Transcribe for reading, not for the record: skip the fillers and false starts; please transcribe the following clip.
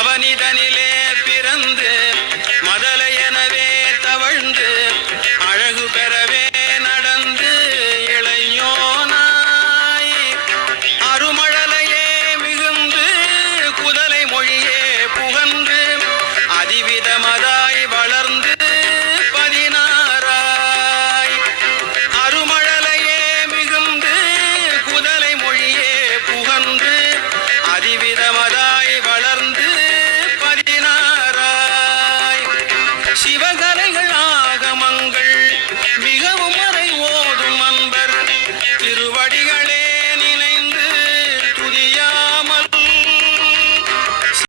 அவனிதனிலே பிறந்து மதலை எனவே தவழ்ந்து அழகு பெறவே நடந்து இளையோனாய் அருமழலையே மிகுந்து குதலை மொழியே புகன்று அதிவித மத